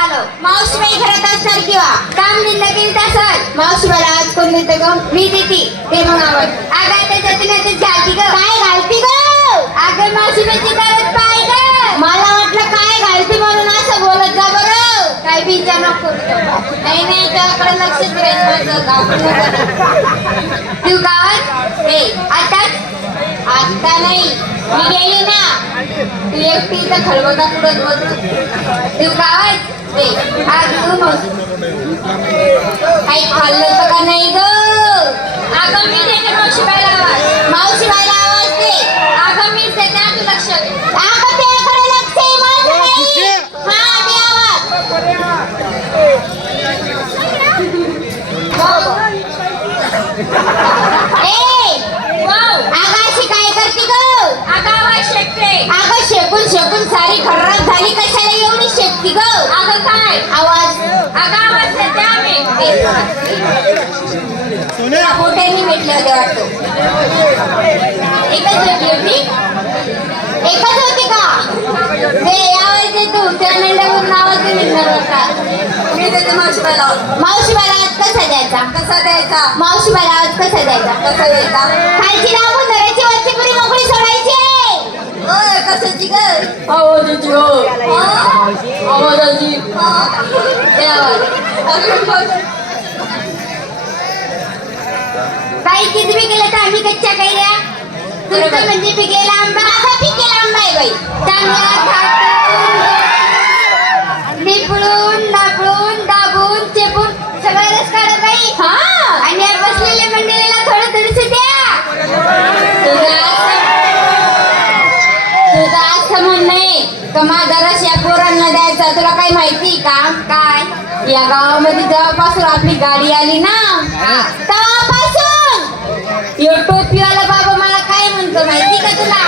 आलो मावशीबाई घरात असणार किंवा? काम निंदा केली तसं मावशी मला आज कोण देते ग मी देते. ते मग आवड अगं त्याच्यातून तेच घालती ग. काय घालती ग? अगं मावशीबाईची गरज पाय ग. मला वाटलं काय घालती म्हणून असं बोलत जा बरं. काय बिंजा नको नाही नाही त्याकडे लक्ष द्यायचं तू गावात? ए आताच आता नाही. मी गेली ना तू एकटी खलबता तू आज तू काही खाल्लं तर का नाही ग? अगं मी देते मावशीबाईला आवाज. मावशीबाईला आवाज दे. अगं मीच देते तू लक्ष दे. अगं त्याकडे लक्ष आहे माझं नाही. हा दे आवाज. ए वाव अगं अशी काय करते ग अगं शेकून शेकून सारी खर्रात झाली कशाला एवढी शेकती ग? अगं काय? आवाज. अगं आवाज देते आम्ही. मोठ्यांनी भेटले होते वाटतो. एकच भेटली होती? एकच होती का? ते आवाज दे तू त्या मेंढ्यावरून आवाज निघणार होता. मी देते मावशीबाईला आवाज मावशीबाला आवाज कसा द्यायचा? कसा द्यायचा? मावशीबाला आवाज कसा द्यायचा? कसा द्यायचा? खालची दाबून धरायची वरची पुरी. ओय कशाची ग. आवाजाची हो आवाजाची ते आवाज काही किती केलं तर आम्ही कच्च्या कैऱ्या तुमचं म्हणजे पिकेला आंबा माझा पिकेला आंबा आहे बाई चांगला कमाल का या पोरांना द्यायचा? तुला काही माहिती का? काय? या गावामध्ये जेव्हापासून आपली गाडी आली ना तेव्हापासून. यो टोपीवाला बाबा मला काय म्हणतो माहिती का तुला?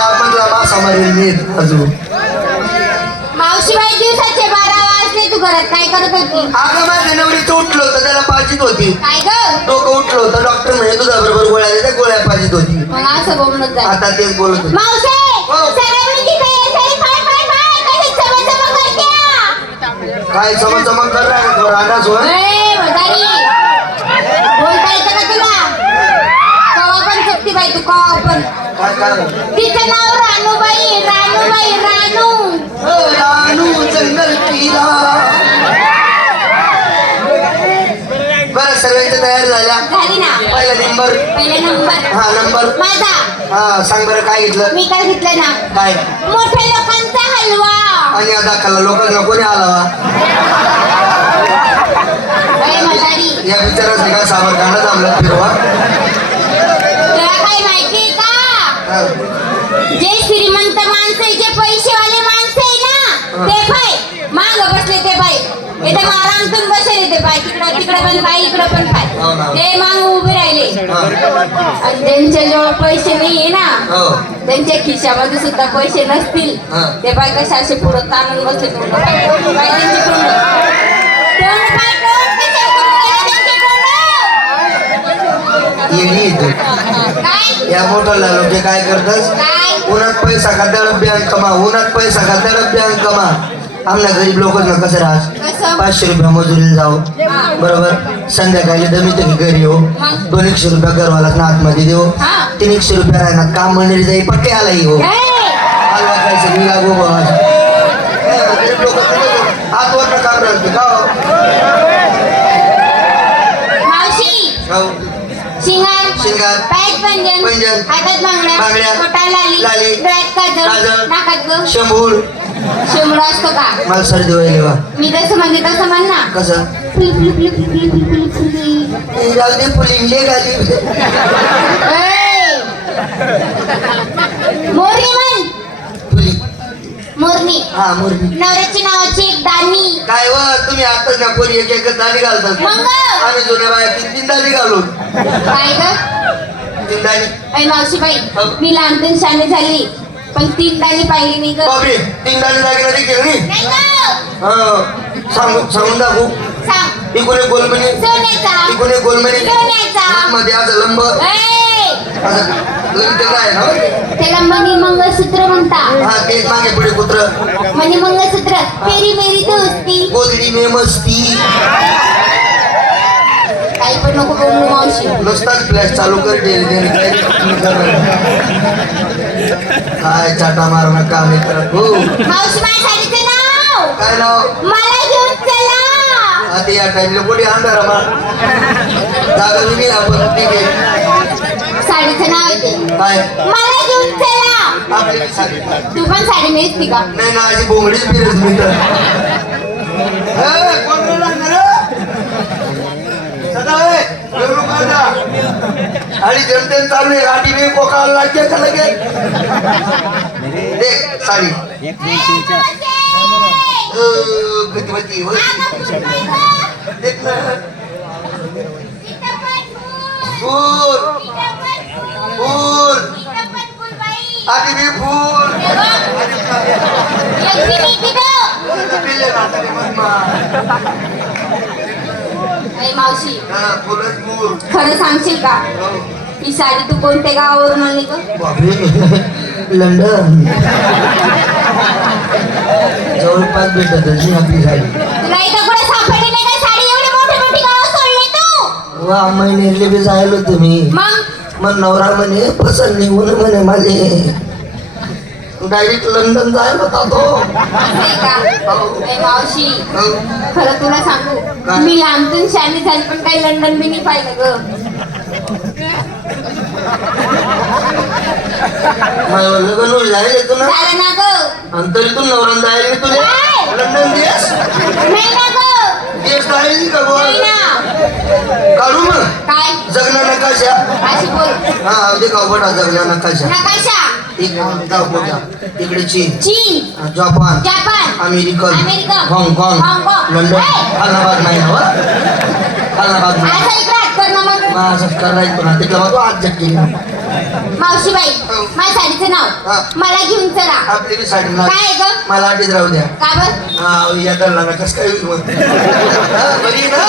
आपणला मासा मारेल नीट अजून मावशीबाई दिवसाचे बारा वाजले तू घरात काय करत होती अगं माझ्या नवरीचं उठलं होतं त्याला पाजीत होती काय ग डोकं उठलं होतं डॉक्टर म्हणे तुझ्या बरोबर गोळ्या देते गोळ्या पाजीत होती मग असं बोलत जा आता तेच बोलत होते मावशे हो. काय समज चमक कर रहा है? होय ए, म्हातारी. बोलता येतं का तुला? कवा पण चुकती बाई तू कवा पण काय काय? तिचं नाव रानूबाई रानूबाई रानू. ओ रानू जंगल किला. बरं सगळ्यांच्या तयार झाल्या. झाली ना? पहिला नंबर पहिले नंबर हा नंबर माझा? हा सांग बरं काय घेतलं? मी काय घेतलं ना? काय? मोठ्या लोकांचा हलवा. आणि आता खाल्ला लोकांना कोणी आला या बिचारा सगळा सावर गाणं जमलं फिरवा. जे श्रीमंत माणसं जे पैसेवाले माणसं आहे ना ते पाय माग बसले ते पाय इथे आरामतून बसले ते पाय तिकडं तिकडं पण पाय इकडं पण हो ना. पाय ते माग उभे राहिले. हा. आणि त्यांच्या जवळ पैसे नाहीये ना. हो. त्यांच्या खिशामध्ये सुद्धा पैसे नसतील. हा. ते बाय कशा असे पुढं ताणून बसले त्यांचे इथं. काय? काय या मोठा लोक काय करतात काय? उन्हात पैसा दडप बँक कमा. उन्हात पैसा दडप बँक कमा. आमना गरीब लोक ना कसं राहत? पाचशे रुपया मजुरीला जाऊ हा. बरोबर? संध्याकाळी दमी तरी घरी येऊ? दोन एकशे रुपया घरवाला आतमध्ये देऊ. हा. तीन एकशे रुपया राहणार. काम मंडळी जाई पट्टे आला येऊ हलवा खायचं मी लागू बा. गरीब लोक आतवर काम राहते का हो? शिंगार शिंगार. पायात पंजन पंजन. हातात बांगड्या बांगड्या. पोटाला लाली लाली. डोळ्यात काजळ काजळ. नाकात ग शंभूर शिमडा असतो का मला सर्दी व्हायली बा मी जसं म्हणते तसं म्हण ना कसं फुली फुली फुली फुली फुली फुली फुली ए, जाऊ दे पुलिंगले गाली ए! मोरणी म्हण मोरणी हा मुरली नवऱ्याची नावाची एक दानी. काय व तुम्ही आताच ना पोरी एक एक दाणी घालतात. मग? आम्ही जुन्या बाया तीन तीन दाणी घालून. काय ग? तीन दाणी. अय मावशीबाई हो. मी लहानपण शाने झाली पण तीन दाणी पाहिली ग. बापरे तीन देखील नाही नाही ग. हा सांगू सांगून दाखवू. सांग. इकडे गोलमणी सोन्याचा. इकडे गोलमणी सोन्याचा. मध्ये असं लंब. ए! असं लंब आहे ना त्याला मंगळसूत्र म्हणता. हा ते मागे पुढे कुत्र. मणी मंगळसूत्र. फेरी मेरी दोस्ती. गोदडी मे मस्ती. काही पण नको बोलू मावशी नुसताच फ्लॅश चालू कर काय चाटा मारणं काम आहे करत हो मावशी माझ्या साडीचं नाव काय नाव मला घेऊन चला आता या टाइमला कोणी आणणार आम्हाला जागा वेगळी आपण ठीक आहे साडीचं नाव आहे ते काय मला घेऊन चला आपली सांगितलं तू पण साडी नेसती का नाही ना अशी बोंगडीच फिरत मी तर ए, कोण बोलणार ना रे? सदा ए, एवढं बोल ना. आणि जनतेन चालू आहे. गाठी बी कोकाला लागते का लगे देख साडी होती. देख ना. फूल. फूल. आधी फूल. मावशी. खरं सांगशील का? हो. ही साडी तू कोणत्या गावावरून आणली ग? लंडन. जवळपास भेटत आपली साडी. तुला इथं कुठे सापडली नाही का? साडी एवढी मोठी मोठी गाव सोडली तू? वा महिने बी जायलो तुम्ही मग? मग नवरा म्हणे पसंत निघून म्हणे माझे. डायरेक्ट लंडन जायला होता तो ए, मावशी. हो. खरं तुला सांगू? मी लहानतून शाने झाली पण काही लंडन बी नाही पाहिलं ग. जायला तुला? ना ग. आणि तरी तू नवरा जायला तुला? लंडन देश नाही ना ग. देश जाईल का ना. काढू मग. काय? जगना नकाशा. हा ते गावपटा जगना नकाशा. इकडे चीन. चीन. जपान. जपान. अमेरिकन. अमेरिका, हाँगकाँग. हाँगकाँग. लंडन! अलाहाबाद नाही ना अलाहाबाद माझं करायचं पुन्हा तिथला मग तो आज केली. मावशीबाई हो. माझ्या साडीचं. नाव. मला घेऊन चला. आपली बी साडी ना काय ग? मला आठीच राहू द्या. का बर? हा या दरला ना कसं काय होईल मग हा, बरी आहे ना?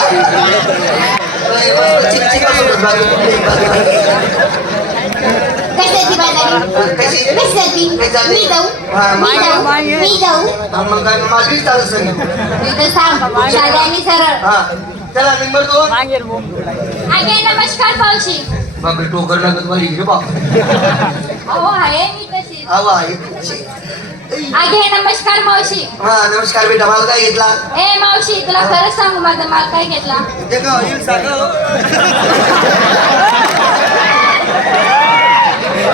लय मस्त चिकचिक असू दे, बाकी कुठली बाकी नाही. कशी आहे? ती बाजारी? कशी? कशी आहे ती कशी आहे? मी जाऊ. हा, मी जाऊ. मी जाऊ. हा, मग काय माझी चालू सांग मी तर सांग साध्या आणि सरळ. हा. चला नंबर दोन. आगे नमस्कार मावशी. बापरे टोकर लागत मला इकडे बाप. हो आहे मी तशी. हवा आहे आगे नमस्कार मावशी. हा नमस्कार बेटा मला काय घेतला? ए मावशी तुला खरंच सांगू माझा माल काय घेतला? ते का होईल सांगा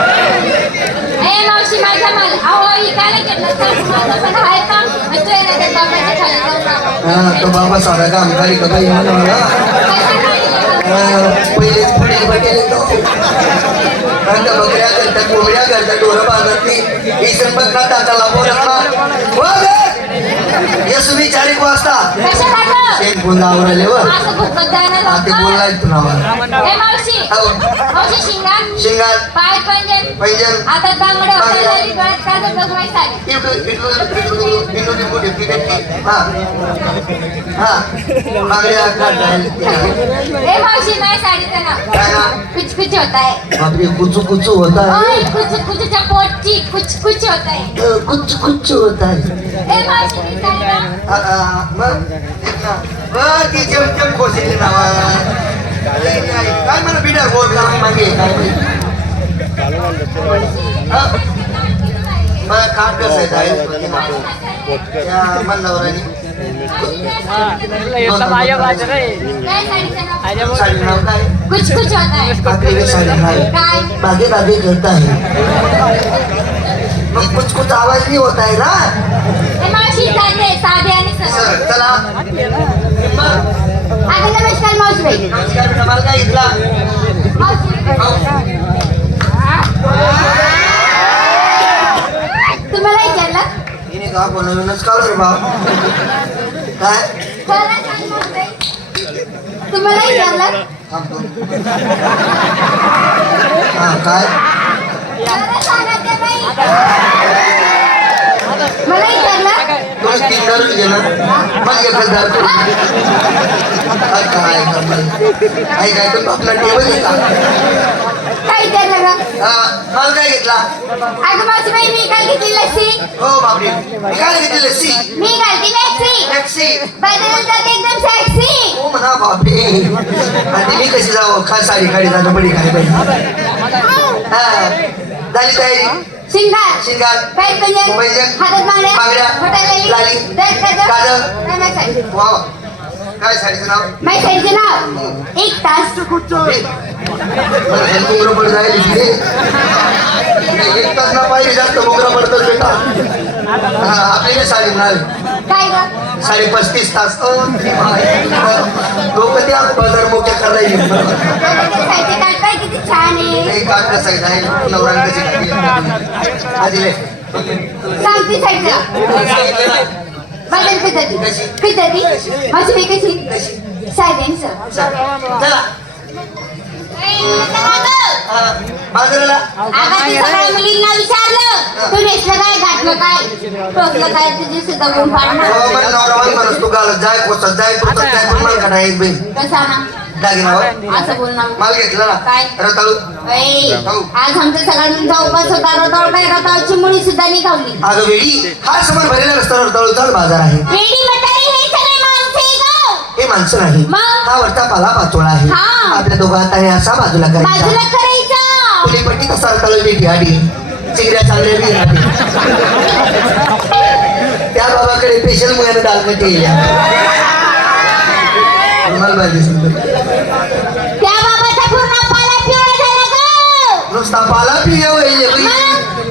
ए मावशी माझा माल अहो ही काय नाही घेतला? सांग माझा पण आहे का? ना त्या बाबाच्या खाली. जाऊन. हा तो बाबा साधा काम करी का बाई मला म्हणा पैसा नाही दिला. हा, पहिलेच पुढे बघेल तो. आता बकऱ्या करतात कोंबड्या करतात डोरं बांधत नाही. ही संपत ना ताटाला बोलत ना गे? ये तुम्ही चार एक वाजता. शेण कोण आवराले व ते. बोललाय तुला पाय पंजन पैजन आता बांगड्या. होते हा. कुछ कुछ होता है कुचू कुचू होता है कुछ कुछ होता है कुछ कुछ होता है ए मावशी ती साडी ना आ, आ, मग एक ना मग ती चमचम खोसेली नावा काय म्हणा बिडर बोल का मागे काय माहिती. हा, मग काम कसं आहे जाईल या मन्नावरांनी काय साडीचं नाव साडी नाव काय कुछ कुछ होता है आपली साडी आहे काय बागे बागे करता है मग कुछ कुछ आवाज़ नहीं होता है ना? ए मावशी चालले साधे आणि सरळ चला। अगं नमस्कार मावशी नमस्कार मला काय घेतला तुम्हाला विचारलं हिने का बनवूनच काढ रे बा काय खरं सांग मावशी. तुम्हाला विचारलं काय तुम्ही तीन दारू गेलं. मग एकच दारू काय काय काय आपला टेबल का काय हा, मला काय घेतला? अगं मावशी बाई मी काय घेतली लस्सी. हो बापरे. मी काय घेतली लस्सी. मी घालती मॅक्सी टॅक्सी बदलून जाते एकदम सॅक्सी हो म्हणा बापरे. आणि मी कशी जाऊ? खास साडी काढी जाणं बडी काय पाहिजे झाली तयारी शिंगार. शिंगार. काय पंजन पैंजण, हातात बांगड्या बांगड्या, बोटाला लाली, काजळ वा काय साडीचं नाव? माझी साडीचं नाव? एक तास हे मुंगरं पडत आहे इकडे. एक तास ना पाहिजे जास्त मुंगरं पडतं बेटा. आपली साडी नाव काय ग? साडे पस्तीस तास. लोक त्या बाजार मोठ्या करायला येईल साहित्य काय काय किती आहे? नवरांगाची गाडी आदिले सांगते साईडचं बदल पितती माझी मी कशी? सायलेन्सर. चला. बाजाराला. आता ती सगळ्या मुलींना विचारलं तू नेसलं काय घातलं काय? टोचलं काय? तुझी सुद्धा गुण हो, पाडणार मला नवरा बाई म्हणस तू घालत जाय पोचत जाय पोचत जाय पण मला काढा एक बाई कसा? ना दागिनावर असं बोलणार माल घेतला ना? काय? रताळू. ऐ, हो. आज आमच्या सगळ्यांचा उपास होता रताळ काय रताळची मुळी सुद्धा निघावली. अगं वेळी हा समोर भरलेला रस्ता रताळूचाच बाजार आहे हे सगळे माणसे ग हे माणसं नाही? हा वरचा पाला पाचोळा आहे. हा. आपल्या दोघा हाताने असा बाजूला करायचा. करायचा. फुली पट्टी कसा रताळू मिठी आडी चिगऱ्या चांगल्या. त्या बाबाकडे स्पेशल मुलाने झाला ग. नुसता पाला पिया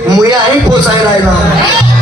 मुया आहे पोसायला आहे ना. ऐ,